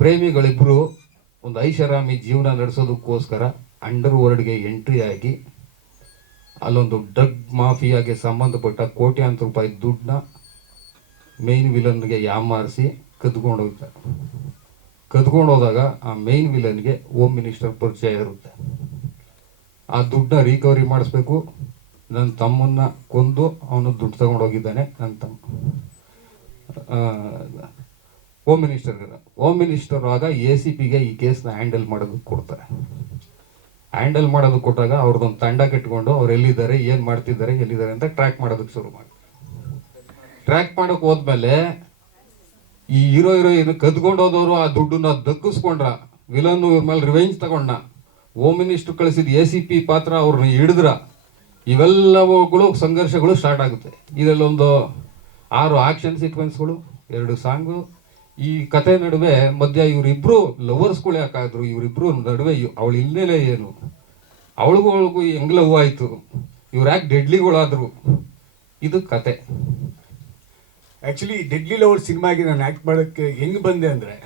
ಪ್ರೇಮಿಗಳಿಬ್ಬರು ಒಂದು ಐಷಾರಾಮಿ ಜೀವನ ನಡೆಸೋದಕ್ಕೋಸ್ಕರ ಅಂಡರ್ ವರ್ಲ್ಡ್ಗೆ ಎಂಟ್ರಿ ಆಗಿ ಅಲ್ಲೊಂದು ಡ್ರಗ್ ಮಾಫಿಯಾಗೆ ಸಂಬಂಧಪಟ್ಟ ಕೋಟ್ಯಾಂತರ ರೂಪಾಯಿ ದುಡ್ಡನ್ನ ಮೇನ್ ವಿಲನ್ಗೆ ಯಾಮಾರಿಸಿ ಕದ್ಕೊಂಡೋಗ್ತಾರೆ. ಕದ್ಕೊಂಡೋದಾಗ ಆ ಮೇನ್ ವಿಲನ್ಗೆ ಹೋಮ್ ಮಿನಿಸ್ಟರ್ ಪರಿಚಯ ಇರುತ್ತೆ. ಆ ದುಡ್ಡನ್ನ ರಿಕವರಿ ಮಾಡಿಸ್ಬೇಕು. ನನ್ನ ತಮ್ಮನ್ನ ಕೊಂದು ಅವನು ದುಡ್ಡು ತಗೊಂಡೋಗಿದ್ದಾನೆ ನನ್ನ ತಮ್ಮ. ಹೋಮ್ ಮಿನಿಸ್ಟರ್ ಆಗ ACPಗೆ ಈ ಕೇಸ್ನ ಹ್ಯಾಂಡಲ್ ಮಾಡೋದಕ್ಕೆ ಕೊಡ್ತಾರೆ. ಹ್ಯಾಂಡಲ್ ಮಾಡೋದಕ್ಕೆ ಕೊಟ್ಟಾಗ ಅವ್ರದ್ದೊಂದು ತಂಡ ಕಟ್ಕೊಂಡು ಅವ್ರು ಎಲ್ಲಿದ್ದಾರೆ, ಏನು ಮಾಡ್ತಿದ್ದಾರೆ, ಎಲ್ಲಿದ್ದಾರೆ ಅಂತ ಟ್ರ್ಯಾಕ್ ಮಾಡೋದಕ್ಕೆ ಶುರು ಮಾಡಿ. ಟ್ರ್ಯಾಕ್ ಮಾಡೋಕೆ ಹೋದ್ಮೇಲೆ ಈ ಹೀರೋಯಿನ್ ಕದ್ಕೊಂಡು ಹೋದವರು ಆ ದುಡ್ಡನ್ನ ದಕ್ಕಿಸ್ಕೊಂಡ್ರ. ವಿಲನ್ ಇವ್ರ ಮೇಲೆ ರಿವೆಂಜ್ ತಗೊಂಡ. ಹೋಮ್ ಮಿನಿಸ್ಟರ್ ಕಳಿಸಿದ ACP ಪಾತ್ರ ಅವ್ರನ್ನ ಹಿಡಿದ್ರ. ಇವೆಲ್ಲವುಗಳು ಸಂಘರ್ಷಗಳು ಸ್ಟಾರ್ಟ್ ಆಗುತ್ತೆ. ಇದರಲ್ಲೊಂದು 6 ಆಕ್ಷನ್ ಸೀಕ್ವೆನ್ಸ್ಗಳು, 2 ಸಾಂಗು. ಈ ಕತೆ ನಡುವೆ ಮಧ್ಯ ಇವರಿಬ್ರು ಲವರ್ಸ್ಗಳು ಯಾಕಾದ್ರು, ಇವರಿಬ್ರು ನಡುವೆ ಅವಳ ಹಿನ್ನೆಲೆ ಏನು, ಅವಳಿಗೂ ಹೆಂಗ್ ಲವ್ ಆಯ್ತು, ಇವ್ರು ಯಾಕೆ ಡೆಡ್ಲಿಗಳಾದ್ರು, ಇದು ಕತೆ. ಆ್ಯಕ್ಚುಲಿ ಡೆಡ್ಲಿ ಲವರ್ ಸಿನಿಮಾಗೆ ನಾನು ಆ್ಯಕ್ಟ್ ಮಾಡೋಕ್ಕೆ ಹೆಂಗೆ ಬಂದೆ ಅಂದರೆ,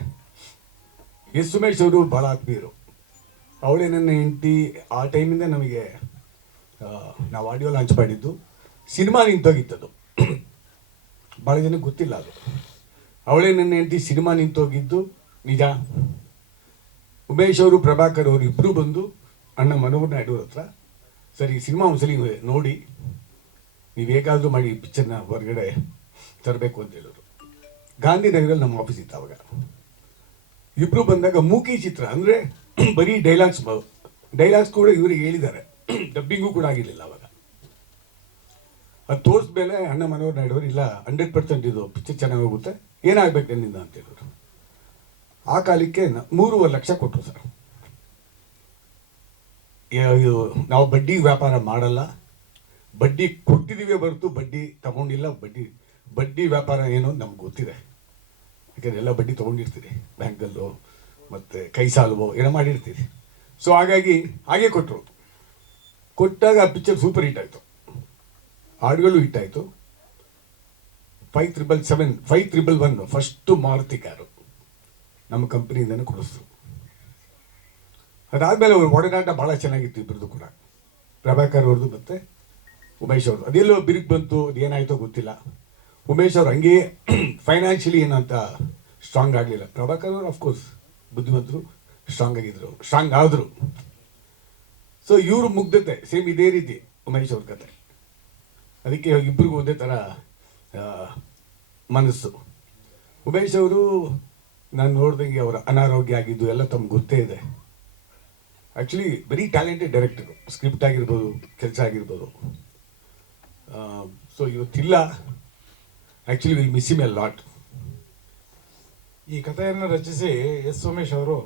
ಎಸ್ ಉಮೇಶ್ ಅವರು ಭಾಳ ಆತ್ಮೀಯರು. ಅವಳೇ ನನ್ನ ಹೆಂಡತಿ. ಆ ಟೈಮಿಂದ ನಮಗೆ ನಾವು ಆಡಿಯೋ ಲಾಂಚ್ ಮಾಡಿದ್ದು. ಸಿನಿಮಾ ನಿಂತೋಗಿತ್ತದು, ಭಾಳ ಜನಕ್ಕೆ ಗೊತ್ತಿಲ್ಲ ಅದು. ಅವಳೇ ನನ್ನ ಹೆಂಡತಿ ಸಿನಿಮಾ ನಿಂತೋಗಿದ್ದು ನಿಜ. ಉಮೇಶ್ ಅವರು, ಪ್ರಭಾಕರ್ ಅವರು ಇಬ್ಬರು ಬಂದು ಅಣ್ಣ ಮನೋಹರ್ ನಾಯ್ಡು ಹತ್ರ, ಸರಿ ಸಿನಿಮಾ ಒಂದ್ಸಲಿ ನೋಡಿ ನೀವು ಹೇಗಾದರೂ ಮಾಡಿ ಪಿಕ್ಚರ್ನ ಹೊರಗಡೆ ತರಬೇಕು ಅಂತ ಹೇಳಿದ್ರು. ಗಾಂಧಿನಗರಲ್ಲಿ ನಮ್ಮ ಆಫೀಸ್ ಇತ್ತು ಅವಾಗ. ಇಬ್ಬರು ಬಂದಾಗ ಮೂಕಿ ಚಿತ್ರ ಅಂದರೆ ಬರೀ ಡೈಲಾಗ್ಸ್ ಕೂಡ ಇವರಿಗೆ ಹೇಳಿದ್ದಾರೆ, ಡಬ್ಬಿಂಗು ಕೂಡ ಆಗಿರಲಿಲ್ಲ ಅವಾಗ. ಅದು ತೋರಿಸ್ಮೇಲೆ ಅಣ್ಣ ಮನೋಹರ್ ನಾಯ್ಡು ಅವರು, ಇಲ್ಲ 100% ಇದು ಪಿಕ್ಚರ್ ಚೆನ್ನಾಗಿ ಹೋಗುತ್ತೆ, ಏನಾಗಬೇಕು ನಿನ್ನಿಂದ ಅಂತ ಹೇಳಿದ್ರು. ಆ ಕಾಲಕ್ಕೆ 3.5 ಲಕ್ಷ ಕೊಟ್ಟರು ಸರ್. ಇದು ನಾವು ಬಡ್ಡಿ ವ್ಯಾಪಾರ ಮಾಡಲ್ಲ, ಬಡ್ಡಿ ಕೊಟ್ಟಿದ್ದೀವಿ ಹೊರತು ಬಡ್ಡಿ ತಗೊಂಡಿಲ್ಲ. ಬಡ್ಡಿ ವ್ಯಾಪಾರ ಏನು ನಮ್ಗೆ ಗೊತ್ತಿದೆ, ಯಾಕಂದರೆ ಎಲ್ಲ ಬಡ್ಡಿ ತೊಗೊಂಡಿರ್ತೀರಿ ಬ್ಯಾಂಕಲ್ಲೋ ಮತ್ತು ಕೈ ಸಾಲವೋ ಏನೋ ಮಾಡಿರ್ತೀರಿ. ಸೊ ಹಾಗಾಗಿ ಹಾಗೆ ಕೊಟ್ಟರು. ಕೊಟ್ಟಾಗ ಆ ಪಿಕ್ಚರ್ ಸೂಪರ್ ಹಿಟ್ ಆಯಿತು, ಹಾಡುಗಳು ಹಿಟ್ ಆಯಿತು. 5,111 ಫಸ್ಟು ಮಾರುತಿ ಕಾರು ನಮ್ಮ ಕಂಪ್ನಿಯಿಂದನೇ ಕೊಡಿಸ್ತು. ಅದಾದಮೇಲೆ ಅವ್ರ ಒಡನಾಟ ಭಾಳ ಚೆನ್ನಾಗಿತ್ತು ಇಬ್ಬರದು ಕೂಡ, ಪ್ರಭಾಕರ್ ಅವ್ರದ್ದು ಮತ್ತು ಉಮೇಶ್ ಅವ್ರದ್ದು. ಅದೆಲ್ಲೋ ಬಿರುಕು ಬಂತು, ಅದೇನಾಯಿತೋ ಗೊತ್ತಿಲ್ಲ. ಉಮೇಶ್ ಅವ್ರು ಹಂಗೆ ಫೈನಾನ್ಷಿಯಲಿ ಏನಂತ ಸ್ಟ್ರಾಂಗ್ ಆಗಲಿಲ್ಲ. ಪ್ರಭಾಕರ್ ಅವರು ಅಫ್ಕೋರ್ಸ್ ಬುದ್ಧಿವಂತರು, ಸ್ಟ್ರಾಂಗ್ ಆದರು. ಸೊ ಇವರು ಮುಗ್ಧತೆ ಸೇಮ್ ಇದೇ ರೀತಿ ಉಮೇಶ್ ಅವ್ರ ಕತೆ. ಅದಕ್ಕೆ ಇಬ್ಬರಿಗೂ ಒಂದೇ ಥರ ಮನಸ್ಸು. ಉಮೇಶ್ ಅವರು ನಾನು ನೋಡ್ದಂಗೆ ಅವರ ಅನಾರೋಗ್ಯ ಆಗಿದ್ದು ಎಲ್ಲ ತಮ್ಗೆ ಗೊತ್ತೇ ಇದೆ. Actually very talented director, script ಆಗಿರ್ಬೋದು, ಕೆಲಸ ಆಗಿರ್ಬೋದು. ಸೊ ಇವತ್ತಿಲ್ಲ. Actually will miss him a lot. ಈ ಕಥೆಯನ್ನು ರಚಿಸಿ ಎಸ್ ಉಮೇಶ್ ಅವರು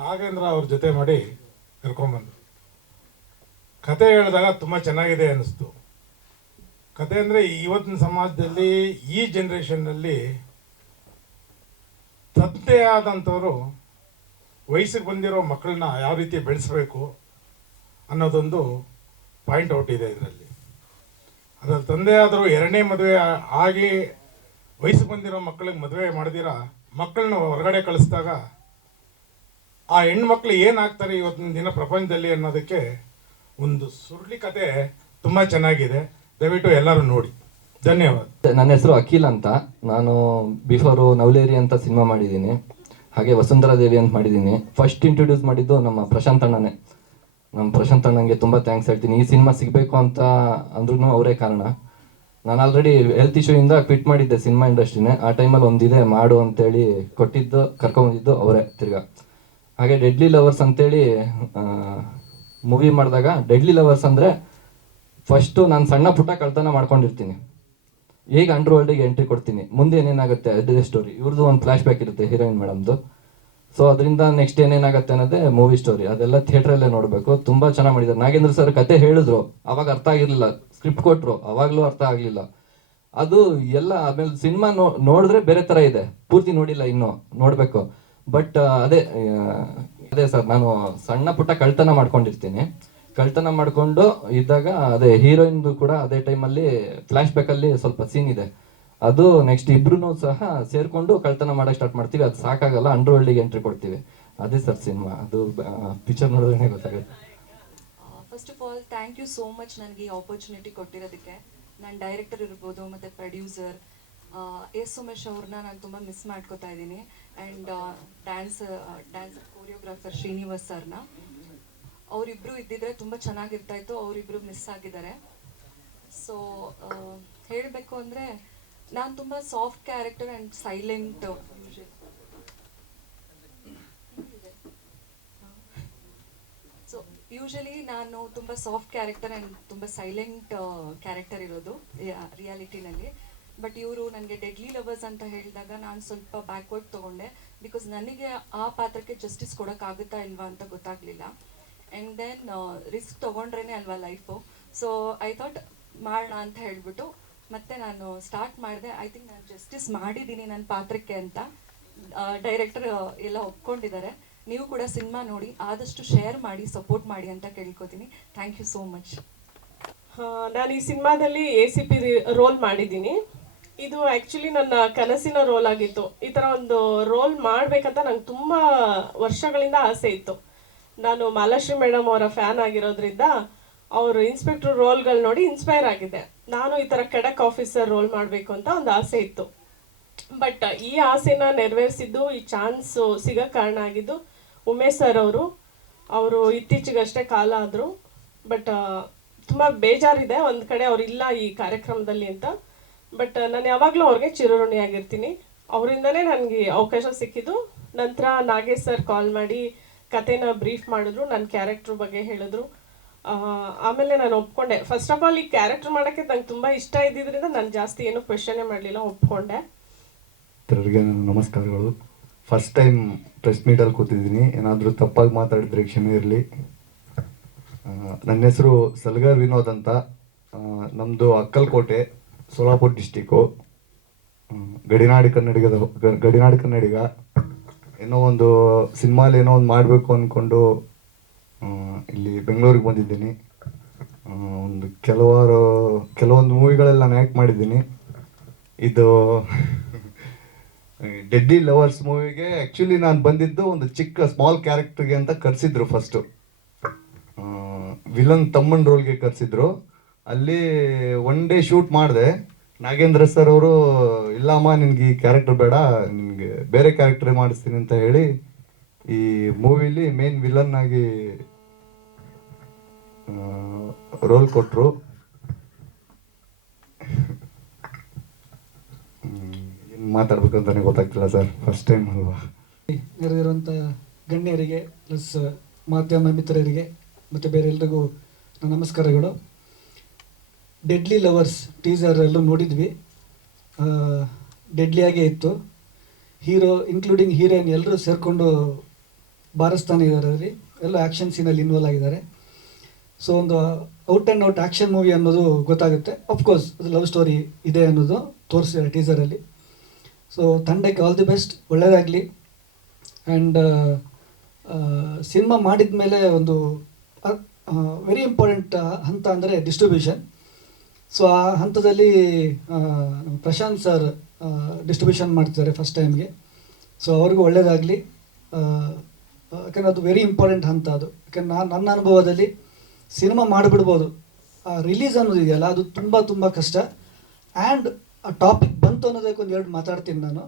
ನಾಗೇಂದ್ರ ಅವ್ರ ಜೊತೆ ಮಾಡಿ ಕರ್ಕೊಂಬಂದರು. ಕತೆ ಹೇಳಿದಾಗ ತುಂಬ ಚೆನ್ನಾಗಿದೆ ಅನ್ನಿಸ್ತು. ಕತೆ ಅಂದರೆ ಇವತ್ತಿನ ಸಮಾಜದಲ್ಲಿ, ಈ ಜನ್ರೇಷನ್ನಲ್ಲಿ ತಂದೆ ಆದಂಥವರು ವಯಸ್ಸಿಗೆ ಬಂದಿರೋ ಮಕ್ಕಳನ್ನ ಯಾವ ರೀತಿ ಬೆಳೆಸಬೇಕು ಅನ್ನೋದೊಂದು ಪಾಯಿಂಟ್ ಔಟ್ ಇದೆ ಇದರಲ್ಲಿ. ಅದರಲ್ಲಿ ತಂದೆ ಆದರೂ 2ನೇ ಮದುವೆ ಆಗಿ ವಯಸ್ಸಿಗೆ ಬಂದಿರೋ ಮಕ್ಕಳಿಗೆ ಮದುವೆ ಮಾಡಿದಿರ ಮಕ್ಕಳನ್ನ ಹೊರಗಡೆ ಕಳಿಸಿದಾಗ ಆ ಹೆಣ್ಮಕ್ಳು ಏನಾಗ್ತಾರೆ ಇವತ್ತಿನ ದಿನ ಪ್ರಪಂಚದಲ್ಲಿ ಅನ್ನೋದಕ್ಕೆ ಒಂದು ಸುರುಳಿ ಕತೆ ತುಂಬ ಚೆನ್ನಾಗಿದೆ. ದಯವಿಟ್ಟು ಎಲ್ಲರೂ ನೋಡಿ. ಧನ್ಯವಾದ. ನನ್ನ ಹೆಸರು ಅಖಿಲ್ ಅಂತ. ನಾನು ಬಿಫೋರು ನವಲೇರಿ ಅಂತ ಸಿನಿಮಾ ಮಾಡಿದ್ದೀನಿ, ಹಾಗೆ ವಸುಂಧರಾ ದೇವಿ ಅಂತ ಮಾಡಿದ್ದೀನಿ. ಫಸ್ಟ್ ಇಂಟ್ರೊಡ್ಯೂಸ್ ಮಾಡಿದ್ದು ನಮ್ಮ ಪ್ರಶಾಂತ್ ಅಣ್ಣನೇ. ನಮ್ಮ ಪ್ರಶಾಂತ್ ಅಣ್ಣಂಗೆ ತುಂಬ ಥ್ಯಾಂಕ್ಸ್ ಹೇಳ್ತೀನಿ. ಈ ಸಿನಿಮಾ ಸಿಗಬೇಕು ಅಂತ ಅಂದ್ರೂ ಅವರೇ ಕಾರಣ. ನಾನು ಆಲ್ರೆಡಿ ಹೆಲ್ತ್ ಇಶ್ಯೂಯಿಂದ ಕ್ವಿಟ್ ಮಾಡಿದ್ದೆ ಸಿನಿಮಾ ಇಂಡಸ್ಟ್ರಿನೇ. ಆ ಟೈಮಲ್ಲಿ ಒಂದಿದೆ ಮಾಡು ಅಂತೇಳಿ ಕೊಟ್ಟಿದ್ದು, ಕರ್ಕೊಂಬಂದಿದ್ದು ಅವರೇ ತಿರ್ಗಾ. ಹಾಗೆ ಡೆಡ್ಲಿ ಲವರ್ಸ್ ಅಂತೇಳಿ ಮೂವಿ ಮಾಡಿದಾಗ, ಡೆಡ್ಲಿ ಲವರ್ಸ್ ಅಂದರೆ ಫಸ್ಟು ನಾನು ಸಣ್ಣ ಪುಟ್ಟ ಕಳ್ತನ ಮಾಡ್ಕೊಂಡಿರ್ತೀನಿ, ಈಗ ಅಂಡರ್ ವರ್ಲ್ಡಿಗೆ ಎಂಟ್ರಿ ಕೊಡ್ತೀನಿ, ಮುಂದೆ ಏನೇನಾಗುತ್ತೆ ಅದೇ ಸ್ಟೋರಿ. ಇವ್ರದ್ದು ಒಂದು ಫ್ಲ್ಯಾಶ್ ಬ್ಯಾಕ್ ಇರುತ್ತೆ ಹೀರೋಯಿನ್ ಮೇಡಮ್ದು. ಸೊ ಅದರಿಂದ ನೆಕ್ಸ್ಟ್ ಏನೇನಾಗುತ್ತೆ ಅನ್ನೋದೇ ಮೂವಿ ಸ್ಟೋರಿ. ಅದೆಲ್ಲ ಥಿಯೇಟ್ರಲ್ಲೇ ನೋಡಬೇಕು. ತುಂಬ ಚೆನ್ನಾಗಿ ಮಾಡಿದ್ದಾರೆ. ನಾಗೇಂದ್ರ ಸರ್ ಕತೆ ಹೇಳಿದ್ರು, ಅವಾಗ ಅರ್ಥ ಆಗಿರಲಿಲ್ಲ. ಸ್ಕ್ರಿಪ್ಟ್ ಕೊಟ್ಟರು, ಅವಾಗಲೂ ಅರ್ಥ ಆಗಲಿಲ್ಲ. ಅದು ಎಲ್ಲ ಆಮೇಲೆ ಸಿನಿಮಾ ನೋಡಿದ್ರೆ ಬೇರೆ ಥರ ಇದೆ. ಪೂರ್ತಿ ನೋಡಿಲ್ಲ, ಇನ್ನೂ ನೋಡಬೇಕು. ಬಟ್ ಅದೇ ಸರ್, ನಾನು ಸಣ್ಣ ಪುಟ್ಟ ಕಳ್ತನ ಮಾಡ್ಕೊಂಡಿರ್ತೀನಿ. ಕಳ್ತನ ಮಾಡಿಕೊಂಡು ಇದ್ದಾಗ ಅದೇ ಹೀರೋಯಿನ್ದು ಕೂಡ ಅದೇ ಟೈಮಲ್ಲಿ ಫ್ಲ್ಯಾಶ್ ಬ್ಯಾಕಲ್ಲಿ ಸ್ವಲ್ಪ ಸೀನ್ ಇದೆ. ಅದು ನೆಕ್ಸ್ಟ್ ಇಬ್ರು ಸಹ ಸೇರ್ಕೊಂಡು ಕಳ್ತನ ಮಾಡಕ್ ಸ್ಟಾರ್ಟ್ ಮಾಡ್ತೀವಿ. ಅದು ಸಾಕಾಗಲ್ಲ, ಅಂಡರ್ ವರ್ಲ್ಡಿಗೆ ಎಂಟ್ರಿ ಕೊಡ್ತೀವಿ. ಅದೇ ಸರ್ ಸಿನಿಮಾ. ಅದು ಪಿಕ್ಚರ್ ನೋಡಿದ್ರೆ ಗೊತ್ತಾಗುತ್ತೆ. First of all thank you so much ನನಗೆ ಈ ಆಪರ್ಚುನಿಟಿ ಕೊಟ್ಟಿರೋದಕ್ಕೆ. ನಾನು ಡೈರೆಕ್ಟರ್ ಇರ್ಬೋದು ಮತ್ತು ಪ್ರೊಡ್ಯೂಸರ್ ಎಸ್ ಉಮೇಶ್ ಅವ್ರನ್ನ ನಾನು ತುಂಬ ಮಿಸ್ ಮಾಡ್ಕೋತಾ ಇದ್ದೀನಿ. ಆ್ಯಂಡ್ ಡ್ಯಾನ್ಸ್ ಕೋರಿಯೋಗ್ರಾಫರ್ ಶ್ರೀನಿವಾಸ್ ಸರ್ನ, ಅವರಿಬ್ಬರು ಇದ್ದಿದ್ರೆ ತುಂಬ ಚೆನ್ನಾಗಿರ್ತಾಯಿತ್ತು. ಅವರಿಬ್ಬರು ಮಿಸ್ ಆಗಿದ್ದಾರೆ. ಸೊ ಹೇಳಬೇಕು ಅಂದರೆ ನಾನು ತುಂಬ soft character and silent. So usually ನಾನು ತುಂಬ ಸಾಫ್ಟ್ ಕ್ಯಾರೆಕ್ಟರ್ ಆ್ಯಂಡ್ ತುಂಬ ಸೈಲೆಂಟ್ ಕ್ಯಾರೆಕ್ಟರ್ ಇರೋದು ರಿಯಾಲಿಟಿನಲ್ಲಿ. ಬಟ್ ಇವರು ನನಗೆ ಡೆಡ್ಲಿ ಲವರ್ಸ್ ಅಂತ ಹೇಳಿದಾಗ ನಾನು ಸ್ವಲ್ಪ ಬ್ಯಾಕ್ವರ್ಡ್ ತೊಗೊಂಡೆ. ಬಿಕಾಸ್ ನನಗೆ ಆ ಪಾತ್ರಕ್ಕೆ ಜಸ್ಟಿಸ್ ಕೊಡೋಕ್ಕಾಗುತ್ತಾ ಇಲ್ವಾ ಅಂತ ಗೊತ್ತಾಗಲಿಲ್ಲ. ಆ್ಯಂಡ್ ದೆನ್ ರಿಸ್ಕ್ ತೊಗೊಂಡ್ರೇ ಅಲ್ವಾ ಲೈಫು. ಸೊ ಐ ಥಾಟ್ ಮಾಡೋಣ ಅಂತ ಹೇಳಿಬಿಟ್ಟು ಮತ್ತೆ ನಾನು ಸ್ಟಾರ್ಟ್ ಮಾಡಿದೆ. ಐ ಥಿಂಕ್ ನಾನು ಜಸ್ಟಿಸ್ ಮಾಡಿದ್ದೀನಿ ನನ್ನ ಪಾತ್ರಕ್ಕೆ ಅಂತ ಡೈರೆಕ್ಟರ್ ಎಲ್ಲ ಒಪ್ಕೊಂಡಿದ್ದಾರೆ. ನೀವು ಕೂಡ ಸಿನಿಮಾ ನೋಡಿ ಆದಷ್ಟು ಶೇರ್ ಮಾಡಿ, ಸಪೋರ್ಟ್ ಮಾಡಿ ಅಂತ ಕೇಳ್ಕೊತೀನಿ. Thank you so much. ನಾನು ಈ ಸಿನಿಮಾದಲ್ಲಿ ACP ರೋಲ್ ಮಾಡಿದ್ದೀನಿ. ಇದು ಆ್ಯಕ್ಚುಲಿ ನನ್ನ ಕನಸಿನ ರೋಲ್ ಆಗಿತ್ತು. ಈ ಥರ ಒಂದು ರೋಲ್ ಮಾಡಬೇಕಂತ ನಂಗೆ ತುಂಬ ವರ್ಷಗಳಿಂದ ಆಸೆ ಇತ್ತು. ನಾನು ಮಾಲಾಶ್ರೀ ಮೇಡಮ್ ಅವರ ಫ್ಯಾನ್ ಆಗಿರೋದ್ರಿಂದ ಅವರು ಇನ್ಸ್ಪೆಕ್ಟರ್ ರೋಲ್ಗಳು ನೋಡಿ ಇನ್ಸ್ಪೈರ್ ಆಗಿದೆ. ನಾನು ಈ ಥರ ಕೆಡಕ್ ಆಫೀಸರ್ ರೋಲ್ ಮಾಡಬೇಕು ಅಂತ ಒಂದು ಆಸೆ ಇತ್ತು. ಬಟ್ ಈ ಆಸೆನ ನೆರವೇರಿಸಿದ್ದು, ಈ ಚಾನ್ಸು ಸಿಗೋ ಕಾರಣ ಆಗಿದ್ದು ಉಮೇಶ್ ಸರ್ ಅವರು ಇತ್ತೀಚೆಗಷ್ಟೇ ಕಾಲ ಆದರು. ಬಟ್ ತುಂಬ ಬೇಜಾರಿದೆ ಒಂದು ಕಡೆ ಅವರಿಲ್ಲ ಈ ಕಾರ್ಯಕ್ರಮದಲ್ಲಿ ಅಂತ. ಬಟ್ ನಾನು ಯಾವಾಗಲೂ ಅವ್ರಿಗೆ ಚಿರಋಣಿಯಾಗಿರ್ತೀನಿ. ಅವರಿಂದನೇ ನನಗೆ ಅವಕಾಶ ಸಿಕ್ಕಿದ್ದು. ನಂತರ ನಾಗೇಶ್ ಸರ್ ಕಾಲ್ ಮಾಡಿ ಕತೆನ ಬ್ರೀಫ್ ಮಾಡಿದ್ರು, ನನ್ನ ಕ್ಯಾರೆಕ್ಟ್ರ್ ಬಗ್ಗೆ ಹೇಳಿದ್ರು. ಆಮೇಲೆ ನಾನು ಒಪ್ಕೊಂಡೆ. ಫಸ್ಟ್ ಆಫ್ ಆಲ್ ಈ ಕ್ಯಾರೆಕ್ಟರ್ ಮಾಡೋಕ್ಕೆ ನಂಗೆ ತುಂಬ ಇಷ್ಟ ಇದ್ದಿದ್ದರಿಂದ ನಾನು ಜಾಸ್ತಿ ಏನು ಕ್ವೆಶನೇ ಮಾಡಲಿಲ್ಲ, ಒಪ್ಕೊಂಡೆ. ಎಲ್ಲರಿಗೆ ನನ್ನ ನಮಸ್ಕಾರಗಳು. ಫಸ್ಟ್ ಟೈಮ್ ಪ್ರೆಸ್ ಮೀಟಲ್ಲಿ ಕೂತಿದ್ದೀನಿ. ಏನಾದರೂ ತಪ್ಪಾಗಿ ಮಾತಾಡಿದ್ರೆ ಕ್ಷಮೆ ಇರಲಿ. ನನ್ನ ಹೆಸರು ಸಲ್ಗರ್ ವಿನೋದ್ ಅಂತ. ನಮ್ಮದು ಅಕ್ಕಲಕೋಟೆ, ಸೋಲಾಪುರ ಡಿಸ್ಟಿಕ್ಕು. ಗಡಿನಾಡು ಕನ್ನಡಿಗ. ಏನೋ ಒಂದು ಸಿನಿಮಾಲಿ ಏನೋ ಒಂದು ಮಾಡಬೇಕು ಅಂದ್ಕೊಂಡು ಇಲ್ಲಿ ಬೆಂಗಳೂರಿಗೆ ಬಂದಿದ್ದೀನಿ. ಒಂದು ಕೆಲವೊಂದು ಮೂವಿಗಳೆಲ್ಲ ನಾನು ಆ್ಯಕ್ಟ್ ಮಾಡಿದ್ದೀನಿ. ಇದು ಡೆಡ್ಲಿ ಲವರ್ಸ್ ಮೂವಿಗೆ ಆ್ಯಕ್ಚುಲಿ ನಾನು ಬಂದಿದ್ದು ಒಂದು ಚಿಕ್ಕ ಸ್ಮಾಲ್ ಕ್ಯಾರೆಕ್ಟರ್ಗೆ ಅಂತ ಕರೆಸಿದ್ರು. First villain ತಮ್ಮನ್ ರೋಲ್ಗೆ ಕರೆಸಿದ್ರು. ಅಲ್ಲಿ ಒನ್ ಡೇ ಶೂಟ್ ಮಾಡಿದೆ. ನಾಗೇಂದ್ರ ಸರ್ ಅವರು, ಇಲ್ಲಮ್ಮ ನಿನ್ಗೆ ಈ ಕ್ಯಾರೆಕ್ಟರ್ ಬೇಡ, ನಿನಗೆ ಬೇರೆ ಕ್ಯಾರೆಕ್ಟರ್ ಮಾಡಿಸ್ತೀನಿ ಅಂತ ಹೇಳಿ ಈ ಮೂವಿಲಿ ಮೇನ್ ವಿಲನ್ ಆಗಿ ರೋಲ್ ಕೊಟ್ಟರು. ಏನು ಮಾತಾಡ್ಬೇಕು ಅಂತಾನೆ ಗೊತ್ತಾಗ್ತಿಲ್ಲ ಸರ್, ಫಸ್ಟ್ ಟೈಮ್ ಅಲ್ವಾ. ನೆರೆದಿರುವಂಥ ಗಣ್ಯರಿಗೆ ಪ್ಲಸ್ ಮಾಧ್ಯಮ ಮಿತ್ರರಿಗೆ ಮತ್ತು ಬೇರೆ ಎಲ್ರಿಗೂ ನನ್ನ ನಮಸ್ಕಾರಗಳು. ಡೆಡ್ಲಿ ಲವರ್ಸ್ ಟೀಸರ್ ಎಲ್ಲೂ ನೋಡಿದ್ವಿ. ಡೆಡ್ಲಿಯಾಗೇ ಇತ್ತು. ಹೀರೋ ಇನ್ಕ್ಲೂಡಿಂಗ್ ಹೀರೋಯಿನ್ ಎಲ್ಲರೂ ಸೇರಿಕೊಂಡು ಬಾರಿಸ್ತಾನೆ ಇದ್ದಾರೆ. ಅಲ್ಲಿ ಎಲ್ಲ ಆ್ಯಕ್ಷನ್ ಸೀನಲ್ಲಿ ಇನ್ವಾಲ್ವ್ ಆಗಿದ್ದಾರೆ. ಸೊ ಒಂದು out and out action movie ಅನ್ನೋದು ಗೊತ್ತಾಗುತ್ತೆ. ಅಫ್ಕೋರ್ಸ್ ಅದು ಲವ್ ಸ್ಟೋರಿ ಇದೆ ಅನ್ನೋದು ತೋರಿಸಿದ್ದಾರೆ ಟೀಸರಲ್ಲಿ. ಸೊ ತಂಡಕ್ಕೆ ಆಲ್ ದಿ ಬೆಸ್ಟ್, ಒಳ್ಳೆಯದಾಗಲಿ. ಆ್ಯಂಡ್ ಸಿನಿಮಾ ಮಾಡಿದ ಮೇಲೆ ಒಂದು ವೆರಿ ಇಂಪಾರ್ಟೆಂಟ್ ಹಂತ ಅಂದರೆ ಡಿಸ್ಟ್ರಿಬ್ಯೂಷನ್. ಸೊ ಆ ಹಂತದಲ್ಲಿ ಪ್ರಶಾಂತ್ ಸರ್ ಡಿಸ್ಟ್ರಿಬ್ಯೂಷನ್ ಮಾಡ್ತಿದ್ದಾರೆ ಫಸ್ಟ್ ಟೈಮ್ಗೆ. ಸೊ ಅವ್ರಿಗೂ ಒಳ್ಳೆಯದಾಗಲಿ. ಯಾಕಂದರೆ ಅದು ವೆರಿ ಇಂಪಾರ್ಟೆಂಟ್ ಹಂತ ಅದು. ಯಾಕಂದ್ರೆ ನನ್ನ ಅನುಭವದಲ್ಲಿ ಸಿನಿಮಾ ಮಾಡಿಬಿಡ್ಬೋದು, ರಿಲೀಸ್ ಅನ್ನೋದು ಇದೆಯಲ್ಲ ಅದು ತುಂಬ ತುಂಬ ಕಷ್ಟ. ಆ್ಯಂಡ್ ಆ ಟಾಪಿಕ್ ಬಂತು ಅನ್ನೋದಕ್ಕೆ ಒಂದು ಎರಡು ಮಾತಾಡ್ತೀನಿ ನಾನು.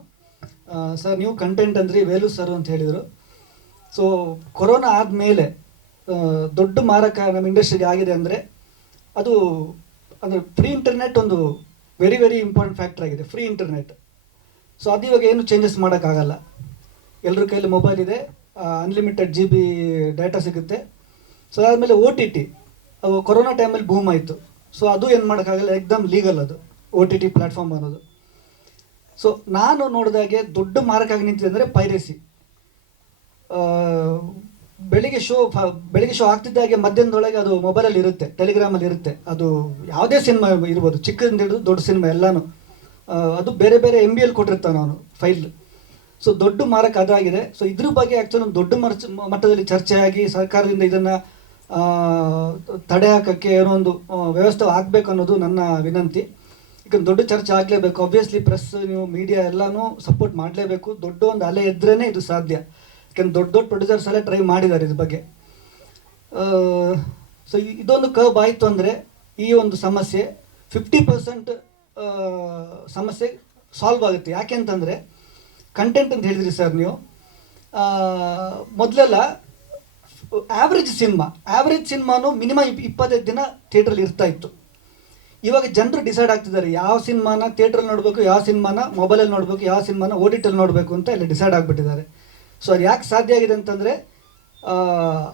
ಸರ್ ನೀವು ಕಂಟೆಂಟ್ ಅಂದ್ರಿ, ವೇಲು ಸರ್ ಅಂತ ಹೇಳಿದರು. ಸೊ ಕೊರೋನಾ ಆದಮೇಲೆ ದೊಡ್ಡ ಮಾರಕ ನಮ್ಮ ಇಂಡಸ್ಟ್ರಿಗೆ ಆಗಿದೆ ಅಂದರೆ ಅದು ಅಂದರೆ ಫ್ರೀ ಇಂಟರ್ನೆಟ್ ಒಂದು ವೆರಿ ವೆರಿ ಇಂಪಾರ್ಟೆಂಟ್ ಫ್ಯಾಕ್ಟರ್ ಆಗಿದೆ, ಫ್ರೀ ಇಂಟರ್ನೆಟ್. ಸೊ ಅದು ಇವಾಗ ಏನು ಚೇಂಜಸ್ ಮಾಡೋಕ್ಕಾಗಲ್ಲ. ಎಲ್ಲರ ಕೈಯಲ್ಲಿ ಮೊಬೈಲ್ ಇದೆ, ಅನ್ಲಿಮಿಟೆಡ್ GB ಡೇಟಾ ಸಿಗುತ್ತೆ. ಸೊ ಅದಾದಮೇಲೆ OTT ಅದು ಕೊರೋನಾ ಟೈಮಲ್ಲಿ ಬೂಮ್ ಆಯಿತು. ಸೊ ಅದು ಏನು ಮಾಡೋಕ್ಕಾಗಲ್ಲ, ಎಕ್ದಮ್ ಲೀಗಲ್ ಅದು OTT ಪ್ಲ್ಯಾಟ್ಫಾರ್ಮ್ ಅನ್ನೋದು. ಸೊ ನಾನು ನೋಡಿದಾಗೆ ದೊಡ್ಡ ಮಾರಕಾಗಿ ನಿಂತಿದೆ ಅಂದರೆ ಪೈರೇಸಿ. ಬೆಳಿಗ್ಗೆ ಶೋ ಆಗ್ತಿದ್ದಾಗೆ ಮಧ್ಯಾಹ್ನದೊಳಗೆ ಅದು ಮೊಬೈಲಲ್ಲಿ ಇರುತ್ತೆ, ಟೆಲಿಗ್ರಾಮಲ್ಲಿ ಇರುತ್ತೆ. ಅದು ಯಾವುದೇ ಸಿನಿಮಾ ಇರ್ಬೋದು, ಚಿಕ್ಕದಿಂದ ಹಿಡಿದು ದೊಡ್ಡ ಸಿನಿಮಾ ಎಲ್ಲನೂ ಅದು ಬೇರೆ ಬೇರೆ MB ಅಲ್ಲಿ ಕೊಟ್ಟಿರ್ತಾನೆ ಅವನು ಫೈಲ್. ಸೊ ದೊಡ್ಡ ಮಾರಕ ಅದಾಗಿದೆ. ಸೊ ಇದ್ರ ಬಗ್ಗೆ ಆ್ಯಕ್ಚುಲಿ ಒಂದು ದೊಡ್ಡ ಮಟ್ಟದಲ್ಲಿ ಚರ್ಚೆ ಆಗಿ ಸರ್ಕಾರದಿಂದ ಇದನ್ನು ತಡೆ ಹಾಕೋಕ್ಕೆ ಏನೋ ಒಂದು ವ್ಯವಸ್ಥೆ ಆಗಬೇಕು ಅನ್ನೋದು ನನ್ನ ವಿನಂತಿ. ಈಗ ದೊಡ್ಡ ಚರ್ಚೆ ಆಗಲೇಬೇಕು. ಆಬ್ವಿಯಸ್ಲಿ ಪ್ರೆಸ್, ನೀವು ಮೀಡಿಯಾ ಎಲ್ಲನೂ ಸಪೋರ್ಟ್ ಮಾಡಲೇಬೇಕು. ದೊಡ್ಡ ಒಂದು ಅಲೆ ಇದ್ರೇ ಇದು ಸಾಧ್ಯ. ಯಾಕಂದ್ರೆ ದೊಡ್ಡ ದೊಡ್ಡ ಪ್ರೊಡ್ಯೂಸರ್ಸ್ ಎಲ್ಲ ಟ್ರೈ ಮಾಡಿದ್ದಾರೆ ಇದ್ರ ಬಗ್ಗೆ. ಸೊ ಇದೊಂದು ಕರ್ಬ್ ಆಯಿತು ಅಂದರೆ ಈ ಒಂದು ಸಮಸ್ಯೆ 50% ಸಮಸ್ಯೆ ಸಾಲ್ವ್ ಆಗುತ್ತೆ. ಯಾಕೆ ಅಂತಂದರೆ ಕಂಟೆಂಟ್ ಅಂತ ಹೇಳಿದ್ರಿ ಸರ್ ನೀವು. ಮೊದಲೆಲ್ಲ ಆ್ಯಾವ್ರೇಜ್ ಸಿನಿಮಾನು ಮಿನಿಮಮ್ 25 ದಿನ ಥಿಯೇಟ್ರಲ್ಲಿ ಇರ್ತಾ ಇತ್ತು. ಇವಾಗ ಜನರು ಡಿಸೈಡ್ ಆಗ್ತಿದ್ದಾರೆ ಯಾವ ಸಿನಿಮಾನ ಥಿಯೇಟ್ರಲ್ಲಿ ನೋಡಬೇಕು, ಯಾವ ಸಿನಿಮಾನ ಮೊಬೈಲಲ್ಲಿ ನೋಡಬೇಕು, ಯಾವ ಸಿನಿಮಾನ OTTಲ್ಲಿ ನೋಡಬೇಕು ಅಂತ ಎಲ್ಲ ಡಿಸೈಡ್ ಆಗಿಬಿಟ್ಟಿದ್ದಾರೆ. ಸೊ ಅದು ಯಾಕೆ ಸಾಧ್ಯ ಆಗಿದೆ ಅಂತಂದರೆ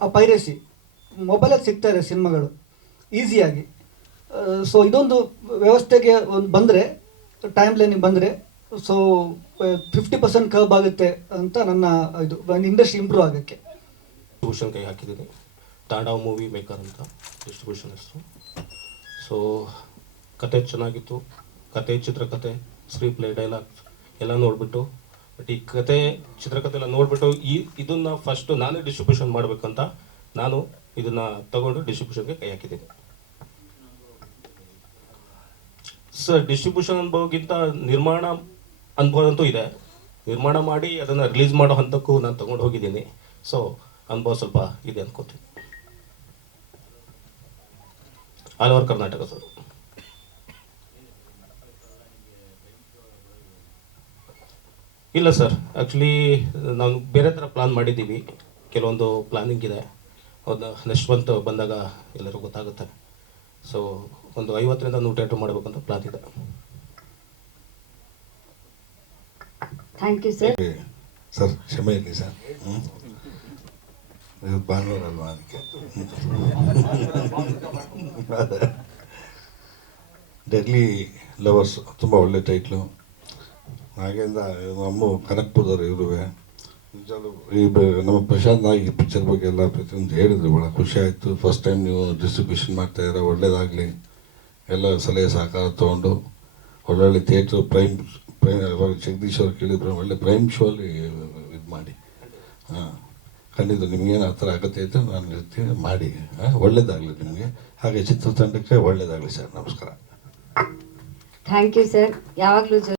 ಆ ಪೈರೇಸಿ ಮೊಬೈಲಲ್ಲಿ ಸಿಗ್ತಾರೆ ಸಿನಿಮಾಗಳು ಈಸಿಯಾಗಿ. ಸೊ ಇದೊಂದು ವ್ಯವಸ್ಥೆಗೆ ಒಂದು ಬಂದರೆ, ಟೈಮ್ ಲೈನಿಗೆ ಬಂದರೆ, ಸೊ 50% ಕರ್ಬ್ ಆಗುತ್ತೆ ಅಂತ ನನ್ನ ಇದು ಇಂಡಸ್ಟ್ರಿ ಇಂಪ್ರೂವ್ ಆಗೋಕ್ಕೆ. ಡಿಸ್ಟ್ರಿಬ್ಯೂಷನ್ ಕೈ ಹಾಕಿದ್ದೀನಿ. ತಾಂಡವ್ ಮೂವಿ ಮೇಕರ್ ಅಂತ ಡಿಸ್ಟ್ರಿಬ್ಯೂಷನ್ ಹೆಸರು. ಸೊ ಕತೆ ಚೆನ್ನಾಗಿತ್ತು. ಕತೆ, ಚಿತ್ರಕಥೆ, ಸ್ಕ್ರೀನ್ ಪ್ಲೇ, ಡೈಲಾಗ್ ಎಲ್ಲ ನೋಡಿಬಿಟ್ಟು, ಬಟ್ ಈ ಕತೆ ಚಿತ್ರಕಥೆ ಎಲ್ಲ ನೋಡಿಬಿಟ್ಟು ಇದನ್ನು ಫಸ್ಟು ನಾನೇ ಡಿಸ್ಟ್ರಿಬ್ಯೂಷನ್ ಮಾಡಬೇಕಂತ ನಾನು ಇದನ್ನು ತಗೊಂಡು ಡಿಸ್ಟ್ರಿಬ್ಯೂಷನ್ಗೆ ಕೈ ಹಾಕಿದ್ದೀನಿ. ಸರ್, ಡಿಸ್ಟ್ರಿಬ್ಯೂಷನ್ ಅನುಭವಕ್ಕಿಂತ ನಿರ್ಮಾಣ ಅನುಭವ ಅಂತೂ ಇದೆ. ನಿರ್ಮಾಣ ಮಾಡಿ ಅದನ್ನು ರಿಲೀಸ್ ಮಾಡೋ ಹಂತಕ್ಕೂ ನಾನು ತಗೊಂಡು ಹೋಗಿದ್ದೀನಿ. ಸೊ ಅನುಭವ ಸ್ವಲ್ಪ ಇದೆ ಅನ್ಕೋತೀನಿ. All over Karnataka sir. ಇಲ್ಲ ಸರ್, ಆ್ಯಕ್ಚುಲಿ ನಾವು ಬೇರೆ ಥರ ಪ್ಲಾನ್ ಮಾಡಿದ್ದೀವಿ. ಕೆಲವೊಂದು ಪ್ಲಾನಿಂಗ್ ಇದೆ. ಒಂದು ನೆಕ್ಸ್ಟ್ ಮಂತ್ ಬಂದಾಗ ಎಲ್ಲರೂ ಗೊತ್ತಾಗುತ್ತೆ. ಸೊ ಒಂದು 50ರಿಂದ 100 ಥಿಯೇಟ್ರ್ ಮಾಡಬೇಕಂತ ಪ್ಲಾನ್ ಇದೆ. Thank you sir. ಸರ್ ಕ್ಷಮೆ ಇರಲಿ ಸರ್. ಇದು ಭಾನುವಾರ ಅಲ್ವಾ, ಅದಕ್ಕೆ ಡೆಡ್ಲಿ ಲವರ್ಸ್ ತುಂಬ ಒಳ್ಳೆ ಟೈಟ್ಲು. ಹಾಗೆಂದ ನಮ್ಮ ಕನಕ್ಪುರದವ್ರು ಇವರು ನಿಜಾಲು ಈ ನಮ್ಮ ಪ್ರಶಾಂತ್ ನಾಗ್ ಈ ಪಿಕ್ಚರ್ ಬಗ್ಗೆ ಎಲ್ಲ ಪ್ರತಿಯೊಂದು ಹೇಳಿದ್ರು. ಭಾಳ ಖುಷಿ ಆಯಿತು. ಫಸ್ಟ್ ಟೈಮ್ ನೀವು ಡಿಸ್ಟ್ರಿಬ್ಯೂಷನ್ ಮಾಡ್ತಾಯಿದ್ರೆ ಒಳ್ಳೇದಾಗಲಿ. ಎಲ್ಲ ಸಲಹೆ ಸಹಕಾರ ತೊಗೊಂಡು ಒಳ್ಳೊಳ್ಳೆ ಥಿಯೇಟ್ರು ಪ್ರೈಮ್ ಇವಾಗ ಜಗದೀಶ್ ಅವ್ರು ಕೇಳಿದ್ರು, ಒಳ್ಳೆ ಪ್ರೈಮ್ ಶೋ ಅಲ್ಲಿ ಇದು ಮಾಡಿ. ಹಾಂ, ಖಂಡಿತ ನಿಮಗೇನು ಆ ಥರ ಅಗತ್ಯ ಇತ್ತು ನಾನು ಇರ್ತೀನಿ, ಮಾಡಿ. ಒಳ್ಳೇದಾಗಲಿ ನಿಮಗೆ. ಹಾಗೆ ಚಿತ್ರತಂಡಕ್ಕೆ ಒಳ್ಳೇದಾಗಲಿ ಸರ್. ನಮಸ್ಕಾರ. Thank you sir. ಯಾವಾಗಲೂ